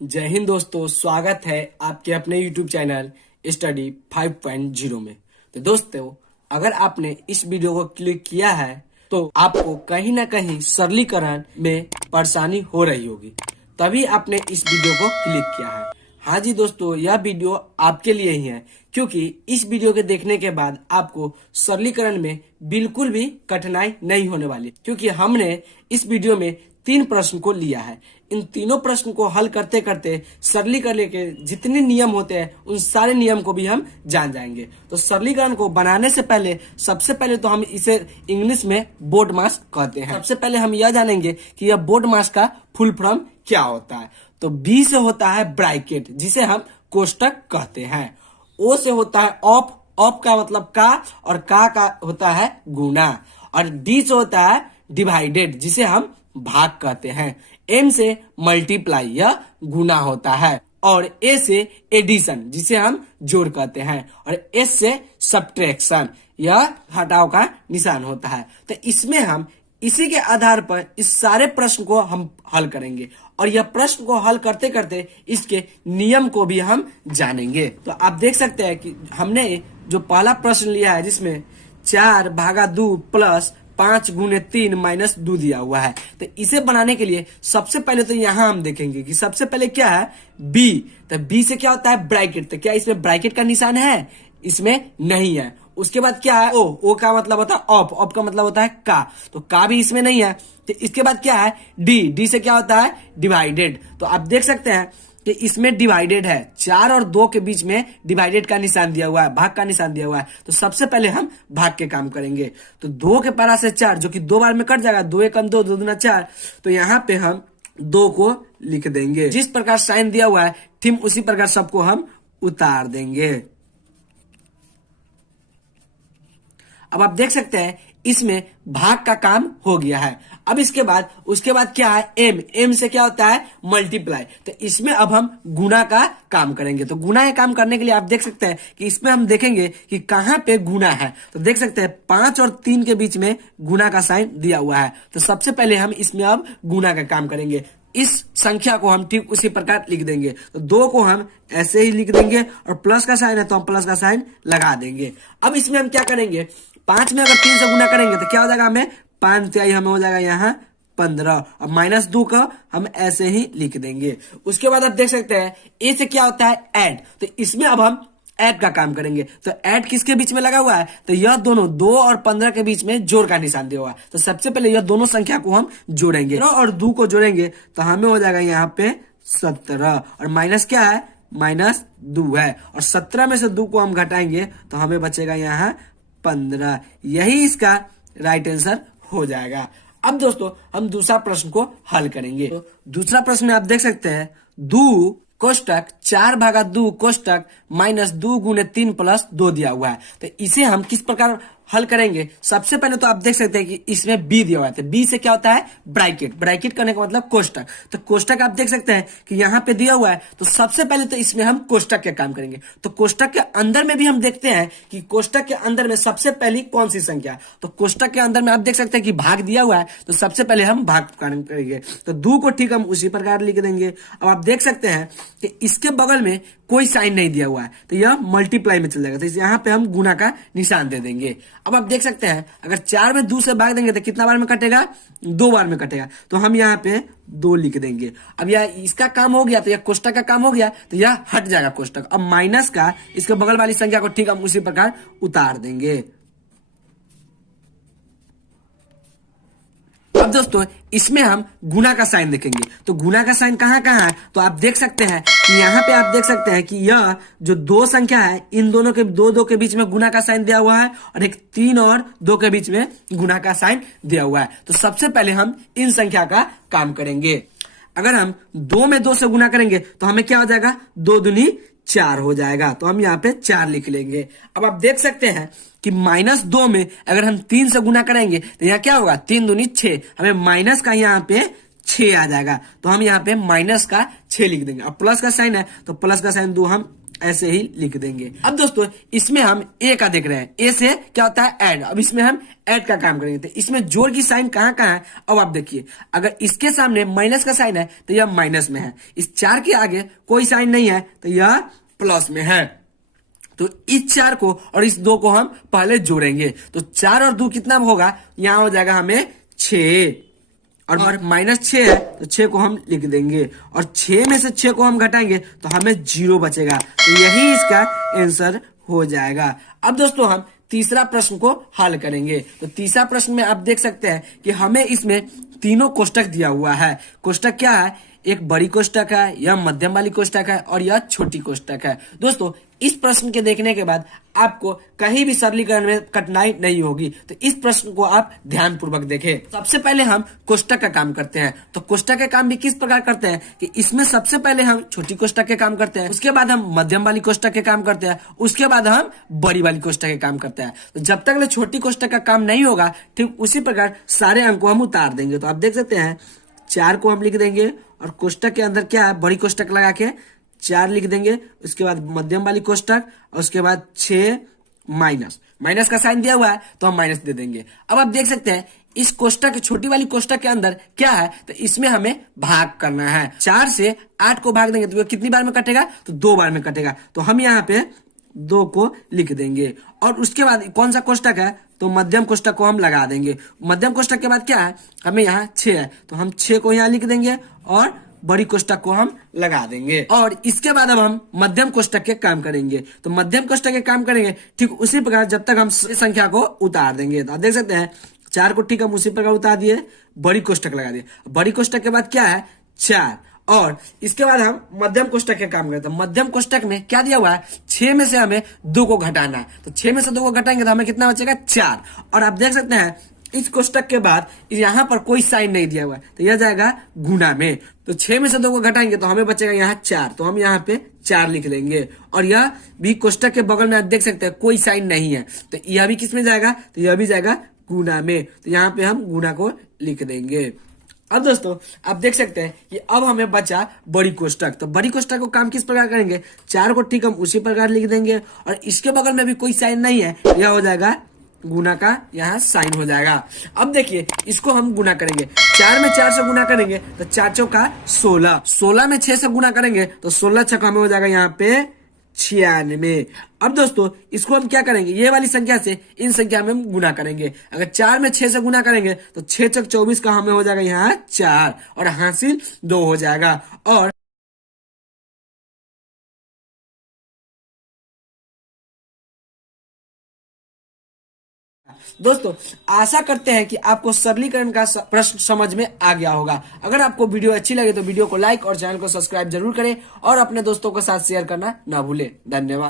जय हिंद दोस्तों, स्वागत है आपके अपने YouTube चैनल स्टडी 5.0 में। तो दोस्तों, अगर आपने इस वीडियो को क्लिक किया है तो आपको कहीं ना कहीं सरलीकरण में परेशानी हो रही होगी, तभी आपने इस वीडियो को क्लिक किया है। हाँ जी दोस्तों, यह वीडियो आपके लिए ही है, क्योंकि इस वीडियो के देखने के बाद आपको सरलीकरण में बिल्कुल भी कठिनाई नहीं होने वाली, क्योंकि हमने इस वीडियो में 3 प्रश्न को लिया है। इन तीनों प्रश्न को हल करते करते सरलीकरण के जितने नियम होते हैं उन सारे नियम को भी हम जान जाएंगे। तो सरलीकरण को बनाने से पहले सबसे पहले तो हम इसे इंग्लिश में बोर्ड मास कहते हैं। सबसे पहले हम यह जानेंगे कि यह बोर्ड मास का फुल फॉर्म क्या होता है। तो बी से होता है ब्रैकेट, जिसे हम कोष्टक कहते हैं। ओ से होता है ऑफ, ऑफ का मतलब का, और का होता है गुना। और डी से होता है डिवाइडेड, जिसे हम भाग कहते हैं। एम से मल्टीप्लाई, यह गुना होता है। और ए से एडिशन, जिसे हम जोड़ कहते हैं। और एस से सब्ट्रैक्शन, यह घटाव का निशान होता है। तो इसमें हम इसी के आधार पर इस सारे प्रश्न को हम हल करेंगे, और यह प्रश्न को हल करते करते इसके नियम को भी हम जानेंगे। तो आप देख सकते हैं कि हमने जो पहला प्रश्न लिया है, जिसमें 4/2 प्लस 5 गुने 3 माइनस 2 दिया हुआ है। तो इसे बनाने के लिए सबसे पहले तो यहाँ हम देखेंगे कि सबसे पहले क्या है, बी। तो बी से क्या होता है, ब्रैकेट। तो क्या इसमें ब्रैकेट का निशान है? इसमें नहीं है। उसके बाद क्या है, ओ का मतलब होता है ऑफ, ऑफ का मतलब होता है का, तो का भी इसमें नहीं है। तो इसके बाद क्या है, डी। डी से क्या होता है, डिवाइडेड। तो आप देख सकते हैं कि इसमें डिवाइडेड है, 4 और 2 के बीच में डिवाइडेड का निशान दिया हुआ है, भाग का निशान दिया हुआ है। तो सबसे पहले हम भाग के काम करेंगे। तो 2 के पारा से 4, जो कि 2 बार में कट जाएगा, 2 एकम 2, 2 दूना 4। तो यहाँ पे हम 2 को लिख देंगे। जिस प्रकार साइन दिया हुआ है ठीक उसी प्रकार सबको हम उतार देंगे। अब आप देख सकते हैं इसमें भाग का काम हो गया है। अब इसके बाद उसके बाद क्या है, एम। एम से क्या होता है, मल्टीप्लाई। तो इसमें अब हम गुना का काम करेंगे। तो गुना का काम करने के लिए आप देख सकते हैं कि इसमें हम देखेंगे कि कहां पे गुना है। तो देख सकते हैं 5 और 3 के बीच में गुना का साइन दिया हुआ है। तो सबसे पहले हम इसमें अब गुना का काम करेंगे। इस संख्या को हम ठीक उसी प्रकार लिख देंगे। तो 2 को हम ऐसे ही लिख देंगे, और प्लस का साइन है तो हम प्लस का साइन लगा देंगे। अब इसमें हम क्या करेंगे, 5 में अगर 3 से गुना करेंगे तो क्या हो जाएगा, हमें 5 तिहाई हमें हो जाएगा यहाँ 15। अब माइनस 2 का हम ऐसे ही लिख देंगे। उसके बाद आप देख सकते हैं ए से क्या होता है, ऐड। तो इसमें अब हम ऐड का काम करेंगे। तो ऐड किसके बीच में लगा हुआ है, तो यह दोनों 2 और 15 के बीच में जोड़ का निशान दिया हुआ है। तो सबसे पहले यह दोनों संख्या को हम जोड़ेंगे, और 2 को जोड़ेंगे तो हमें हो जाएगा यहाँ पे 17। और माइनस क्या है, माइनस 2 है। और 17 में से 2 को हम घटाएंगे तो हमें बचेगा यहाँ 15। यही इसका राइट आंसर हो जाएगा। अब दोस्तों हम दूसरा प्रश्न को हल करेंगे। तो दूसरा प्रश्न में आप देख सकते हैं 2 कोष्टक 4/2 कोष्टक माइनस 2 गुने 3 प्लस 2 दिया हुआ है। तो इसे हम किस प्रकार हल करेंगे। सबसे पहले तो आप देख सकते हैं कि इसमें बी दिया हुआ है। तो बी से क्या होता है, ब्रैकेट। ब्रैकेट करने का मतलब कोष्टक। तो कोष्टक आप देख सकते हैं कि यहाँ पे दिया हुआ है। तो सबसे पहले तो इसमें हम कोष्टक के काम करेंगे। तो कोष्टक के अंदर में भी हम देखते हैं कि कोष्टक के अंदर में सबसे पहली कौन सी संख्या। तो कोष्टक के अंदर में आप देख सकते हैं कि भाग दिया हुआ है। तो सबसे पहले हम भाग करेंगे। तो 2 को ठीक हम उसी प्रकार लिख देंगे। अब आप देख सकते हैं कि इसके बगल में कोई साइन नहीं दिया हुआ है, तो यह मल्टीप्लाई में चल जाएगा। तो यहाँ पे हम गुना का निशान दे देंगे। अब आप देख सकते हैं अगर 4 में 2 से भाग देंगे तो कितना बार में कटेगा, 2 बार में कटेगा। तो हम यहाँ पे 2 लिख देंगे। अब यह इसका काम हो गया, तो यह कोष्टक का काम हो गया, तो यह हट जाएगा कोष्टक। अब माइनस का इसके बगल वाली संख्या को ठीक हम उसी प्रकार उतार देंगे। अब दोस्तों इसमें हम गुना का साइन देखेंगे। तो गुना का साइन कहाँ कहाँ है, तो आप देख सकते हैं कि यहाँ पे आप देख सकते हैं कि यह जो 2 संख्या है, इन दोनों के 2 के बीच में गुना का साइन दिया हुआ है, और एक 3 और 2 के बीच में गुना का साइन दिया हुआ है। तो सबसे पहले हम इन संख्या का काम करेंगे। अगर हम 2 में 2 से गुना करेंगे तो हमें क्या हो जाएगा, 2 दूनी 4 हो जाएगा। तो हम यहाँ पे 4 लिख लेंगे। अब आप देख सकते हैं कि -2 में अगर हम 3 से गुना करेंगे तो यहाँ क्या होगा, 3 दूनी 6। हमें माइनस का यहाँ पे 6 आ जाएगा। तो हम यहाँ पे माइनस का 6 लिख देंगे। अब प्लस का साइन है तो प्लस का साइन 2 हम ऐसे ही लिख देंगे। अब दोस्तों इसमें हम ए का देख रहे हैं, ए से क्या होता है ऐड। अब इसमें हम ऐड का काम करेंगे, तो इसमें जोड़ की साइन कहाँ कहाँ है। अब आप देखिए, अगर इसके सामने माइनस का साइन है तो यह माइनस में है, इस 4 के आगे कोई साइन नहीं है तो यह प्लस में है। तो इस 4 को और इस 2 को हम पहले जोड़ेंगे, तो 4 और 2 कितना होगा, यहां हो जाएगा हमें 6, और -6 है तो 6 को हम लिख देंगे, और 6 में से 6 को हम घटाएंगे तो हमें 0 बचेगा, तो यही इसका आंसर हो जाएगा। अब दोस्तों हम तीसरा प्रश्न को हल करेंगे। तो तीसरा प्रश्न में आप देख सकते हैं कि हमें इसमें तीनों कोष्टक दिया हुआ है। कोष्टक क्या है, एक बड़ी कोष्टक है, यह मध्यम वाली कोष्टक है और यह छोटी कोष्टक है। दोस्तों इस प्रश्न के देखने के बाद आपको कहीं भी सरलीकरण में कठिनाई नहीं होगी, तो इस प्रश्न को आप ध्यान पूर्वक देखें। सबसे पहले हम कोष्टक का काम करते हैं। तो कोष्टक के काम भी किस प्रकार करते हैं कि इसमें सबसे पहले हम छोटी कोष्टक के काम करते हैं, उसके बाद हम मध्यम वाली कोष्टक के काम करते हैं, उसके बाद हम बड़ी वाली कोष्टक के काम करते हैं। तो जब तक छोटी कोष्टक का काम नहीं होगा, ठीक उसी प्रकार सारे अंक को हम उतार देंगे। तो आप देख सकते हैं 4 को हम लिख देंगे, और कोष्टक के अंदर क्या है, बड़ी कोष्टक लगा के 4 लिख देंगे, उसके बाद मध्यम वाली कोष्टक, और उसके बाद 6 माइनस का साइन दिया हुआ है तो हम माइनस दे देंगे। अब आप देख सकते हैं इस कोष्टक छोटी वाली कोष्टक के अंदर क्या है, तो इसमें हमें भाग करना है। 4 से 8 को भाग देंगे तो कितनी बार में कटेगा, तो 2 बार में कटेगा, तो हम यहाँ पे 2 को लिख देंगे। और उसके बाद कौन सा कोष्टक है, तो मध्यम कोष्टक को हम लगा देंगे। मध्यम कोष्टक के बाद क्या है, हमें यहाँ 6 है तो हम 6 को यहाँ लिख देंगे, और बड़ी कोष्टक को हम लगा देंगे। और इसके बाद अब हम मध्यम कोष्टक के काम करेंगे। तो मध्यम कोष्टक के काम करेंगे ठीक उसी प्रकार जब तक हम संख्या को उतार देंगे। तो आप देख सकते हैं 4 को ठीक हम उसी प्रकार उतार दिए, बड़ी कोष्टक लगा दिए। बड़ी कोष्टक के बाद क्या है 4, और इसके बाद हम मध्यम कोष्टक के काम करते हैं। मध्यम कोष्टक में क्या दिया हुआ है, 6 में से हमें 2 को घटाना है। तो 6 में से 2 को घटाएंगे तो हमें कितना बचेगा 4। और आप देख सकते हैं इस कोष्टक के बाद यहाँ पर कोई साइन नहीं दिया हुआ है तो यह जाएगा गुना में। तो 6 में से 2 को घटाएंगे तो हमें बचेगा यहाँ 4, तो हम यहाँ पे 4 लिख लेंगे। और यह भी कोष्टक के बगल में आप देख सकते हैं कोई साइन नहीं है, तो यह भी किस में जाएगा, तो यह भी जाएगा गुना में। तो यहाँ पे हम गुना को लिख देंगे। अब दोस्तों आप देख सकते हैं कि अब हमें बचा बड़ी कोष्टक। तो बड़ी कोष्टक को काम किस प्रकार करेंगे, 4 को ठीक हम उसी प्रकार लिख देंगे, और इसके बगल में भी कोई साइन नहीं है, यह हो जाएगा गुना का यहाँ साइन हो जाएगा। अब देखिए इसको हम गुना करेंगे, 4 में 4 से गुना करेंगे तो 4 चौका 16, 16 में 6 से गुना करेंगे तो 16 छक्का हमें हो जाएगा यहाँ पे 96। अब दोस्तों इसको हम क्या करेंगे, ये वाली संख्या से इन संख्या में हम गुना करेंगे। अगर 4 में 6 से गुना करेंगे तो 6 चौक 24 का हमें हो जाएगा यहाँ 4, और हासिल 2 हो जाएगा। और दोस्तों आशा करते हैं कि आपको सरलीकरण का प्रश्न समझ में आ गया होगा। अगर आपको वीडियो अच्छी लगे तो वीडियो को लाइक और चैनल को सब्सक्राइब जरूर करें, और अपने दोस्तों के साथ शेयर करना ना भूलें। धन्यवाद।